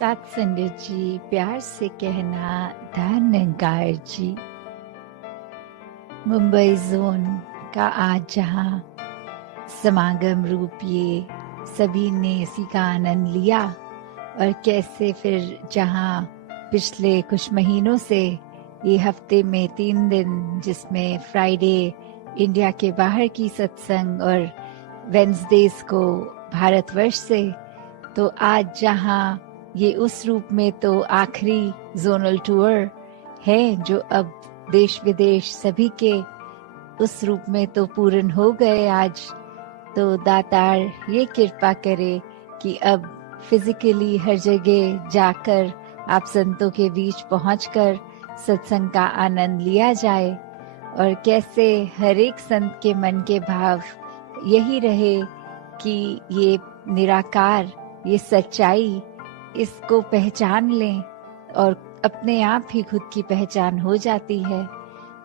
सात संगत जी, प्यार से कहना धन्यकार जी। मुंबई जोन का आज जहाँ समागम रूप ये सभी ने इसी का आनंद लिया, और कैसे फिर जहाँ पिछले कुछ महीनों से ये हफ्ते में 3 दिन, जिसमें फ्राइडे इंडिया के बाहर की सत्संग और वेंसडेज को भारतवर्ष से, तो आज जहाँ ये उस रूप में तो आखिरी जोनल टूर है जो अब देश विदेश सभी के उस रूप में तो पूर्ण हो गए आज। तो दातार ये कृपा करे कि अब फिजिकली हर जगह जाकर आप संतों के बीच पहुंचकर सत्संग का आनंद लिया जाए, और कैसे हर एक संत के मन के भाव यही रहे कि ये निराकार, ये सच्चाई, इसको पहचान लें और अपने आप ही खुद की पहचान हो जाती है।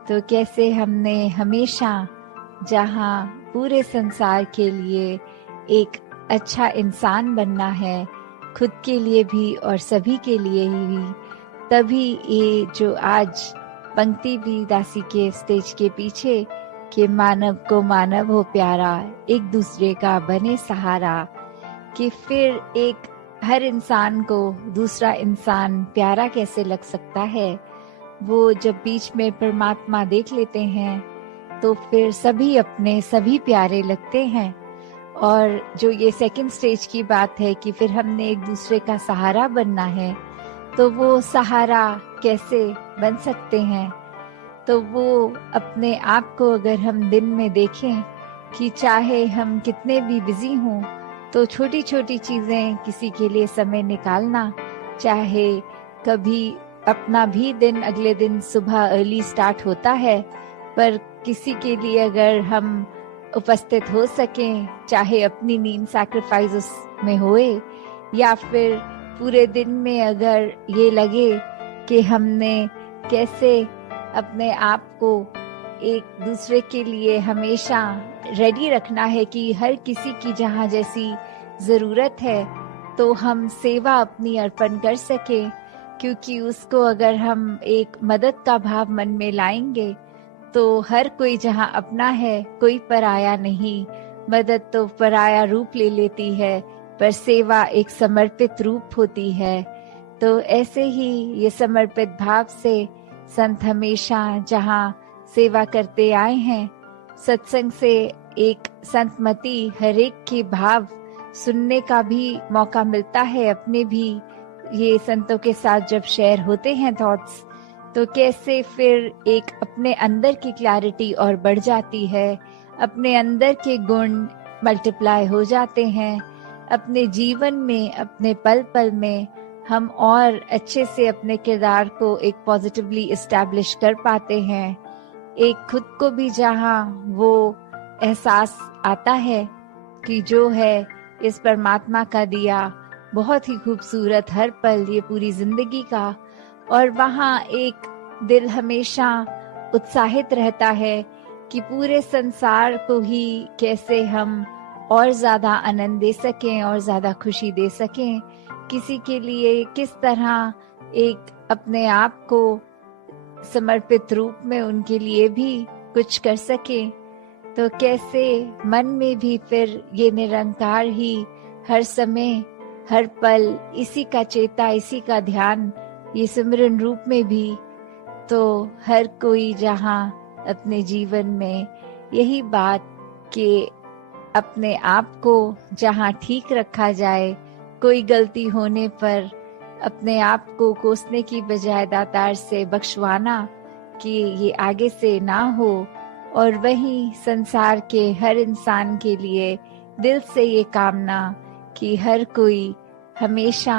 तो कैसे हमने हमेशा जहाँ पूरे संसार के लिए एक अच्छा इंसान बनना है, खुद के लिए भी और सभी के लिए ही, तभी ये जो आज पंक्ति भी दासी के स्टेज के पीछे कि मानव को मानव हो प्यारा, एक दूसरे का बने सहारा, कि फिर एक हर इंसान को दूसरा इंसान प्यारा कैसे लग सकता है। वो जब बीच में परमात्मा देख लेते हैं तो फिर सभी अपने सभी प्यारे लगते हैं। और जो ये सेकंड स्टेज की बात है कि फिर हमने एक दूसरे का सहारा बनना है, तो वो सहारा कैसे बन सकते हैं। तो वो अपने आप को अगर हम दिन में देखें कि चाहे हम कितने भी बिजी हों, तो छोटी छोटी चीजें, किसी के लिए समय निकालना, चाहे कभी अपना भी दिन अगले दिन सुबह अर्ली स्टार्ट होता है, पर किसी के लिए अगर हम उपस्थित हो सकें, चाहे अपनी नींद सैक्रिफाइस उसमें होए, या फिर पूरे दिन में अगर ये लगे कि हमने कैसे अपने आप को एक दूसरे के लिए हमेशा रेडी रखना है कि हर किसी की जहाँ जैसी जरूरत है तो हम सेवा अपनी अर्पण कर सके, क्योंकि उसको अगर हम एक मदद का भाव मन में लाएंगे तो हर कोई जहाँ अपना है, कोई पराया नहीं। मदद तो पराया रूप ले लेती है, पर सेवा एक समर्पित रूप होती है। तो ऐसे ही ये समर्पित भाव से संत हमेशा जहाँ सेवा करते आए हैं, सत्संग से एक संतमति हर एक के भाव सुनने का भी मौका मिलता है। अपने भी ये संतों के साथ जब शेयर होते हैं थॉट्स, तो कैसे फिर एक अपने अंदर की क्लैरिटी और बढ़ जाती है, अपने अंदर के गुण मल्टीप्लाई हो जाते हैं। अपने जीवन में, अपने पल पल में हम और अच्छे से अपने किरदार को एक पॉजिटिवली एस्टैब्लिश कर पाते हैं। एक खुद को भी जहाँ वो एहसास आता है कि जो है इस परमात्मा का दिया बहुत ही खूबसूरत हर पल, ये पूरी जिंदगी का, और वहाँ एक दिल हमेशा उत्साहित रहता है कि पूरे संसार को ही कैसे हम और ज्यादा आनंद दे सकें और ज्यादा खुशी दे सकें, किसी के लिए किस तरह एक अपने आप को समर्पित रूप में उनके लिए भी कुछ कर सके। तो कैसे मन में भी फिर ये निरंकार ही हर समय हर पल इसी का चेता, इसी का ध्यान, ये सिमरन रूप में भी। तो हर कोई जहाँ अपने जीवन में यही बात कि अपने आप को जहाँ ठीक रखा जाए, कोई गलती होने पर अपने आप को कोसने की बजाय दातार से बख्शवाना कि ये आगे से ना हो, और वही संसार के हर इंसान के लिए दिल से ये कामना कि हर कोई हमेशा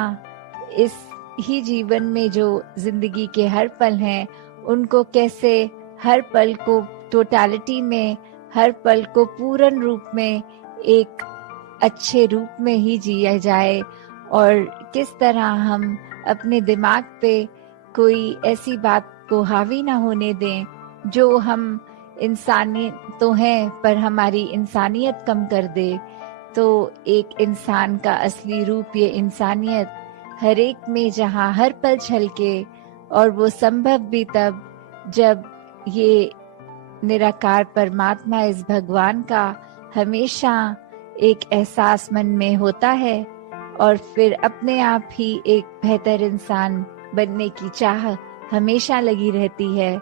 इस ही जीवन में जो जिंदगी के हर पल हैं, उनको कैसे हर पल को टोटलिटी में, हर पल को पूर्ण रूप में एक अच्छे रूप में ही जिया जाए, और किस तरह हम अपने दिमाग पे कोई ऐसी बात को हावी ना होने दें जो हम इंसानियत तो हैं पर हमारी इंसानियत कम कर दे। तो एक इंसान का असली रूप ये इंसानियत, हर एक में जहाँ हर पल छलके, और वो संभव भी तब जब ये निराकार परमात्मा, इस भगवान का हमेशा एक एहसास मन में होता है, और फिर अपने आप ही एक बेहतर इंसान बनने की चाह हमेशा लगी रहती है।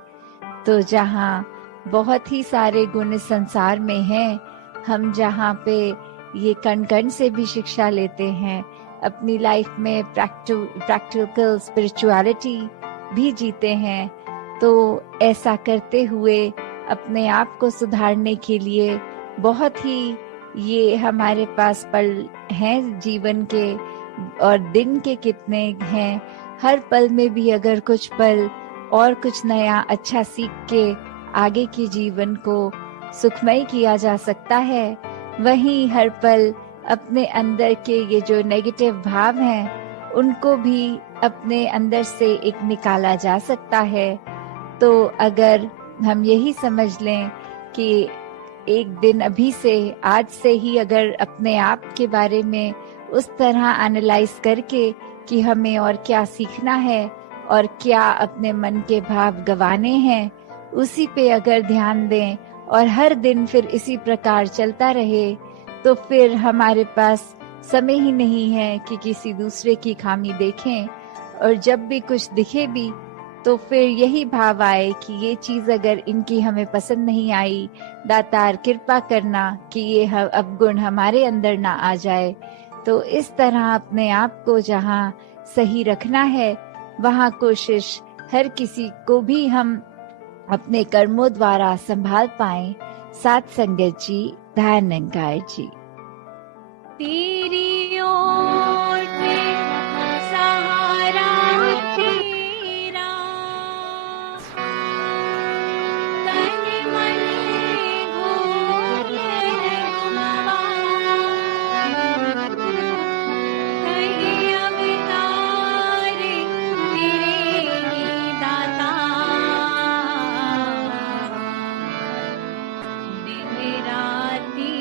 तो जहाँ बहुत ही सारे गुण इस संसार में हैं, हम जहाँ पे ये कण कण से भी शिक्षा लेते हैं, अपनी लाइफ में प्रैक्टिकल स्पिरिचुअलिटी भी जीते हैं, तो ऐसा करते हुए अपने आप को सुधारने के लिए बहुत ही ये हमारे पास पल हैं जीवन के, और दिन के कितने हैं। हर पल में भी अगर कुछ पल और कुछ नया अच्छा सीख के आगे के जीवन को सुखमय किया जा सकता है, वहीं हर पल अपने अंदर के ये जो नेगेटिव भाव हैं उनको भी अपने अंदर से एक निकाला जा सकता है। तो अगर हम यही समझ लें कि एक दिन अभी से, आज से ही अगर अपने आप के बारे में उस तरह एनालाइज करके कि हमें और क्या सीखना है और क्या अपने मन के भाव गंवाने हैं, उसी पे अगर ध्यान दें और हर दिन फिर इसी प्रकार चलता रहे, तो फिर हमारे पास समय ही नहीं है कि किसी दूसरे की खामी देखें, और जब भी कुछ दिखे भी तो फिर यही भाव आए कि ये चीज अगर इनकी हमें पसंद नहीं आई, दातार कृपा करना कि ये अवगुण हमारे अंदर ना आ जाए। तो इस तरह अपने आप को जहाँ सही रखना है, वहाँ कोशिश हर किसी को भी हम अपने कर्मों द्वारा संभाल पाएं। साथ संगत जी, ध्यान निरंकार जी। तेरी ओर सहारा तेरा, तन मन घोर कहीं अवतार तेरे दाता, दिन राती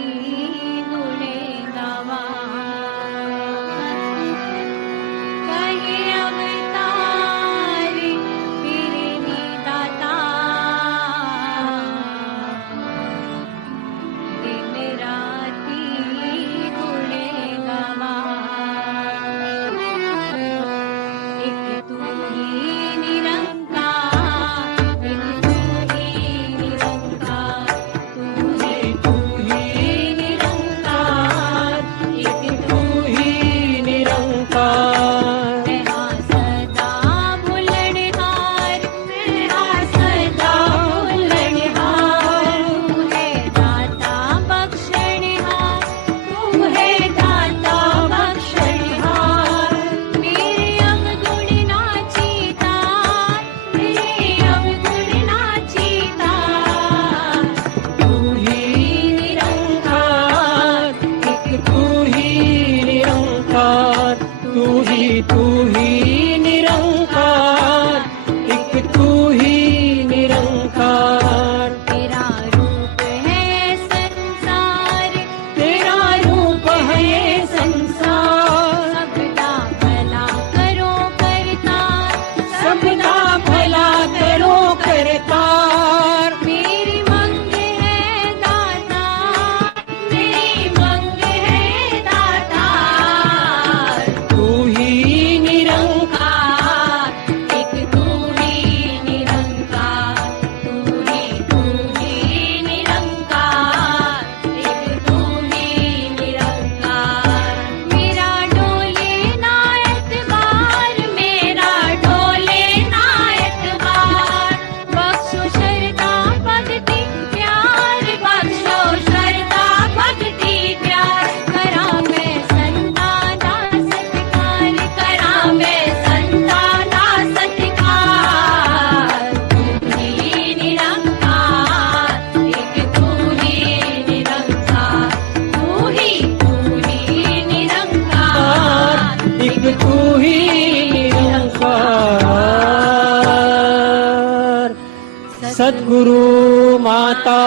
सद्गुरु माता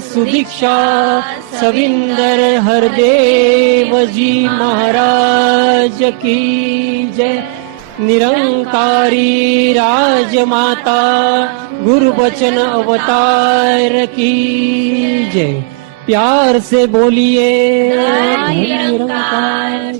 सुदीक्षा सविंदर हरदेव जी महाराज की जय। निरंकारी राजमाता गुरुबचन अवतार की जय। प्यार से बोलिए निरंकार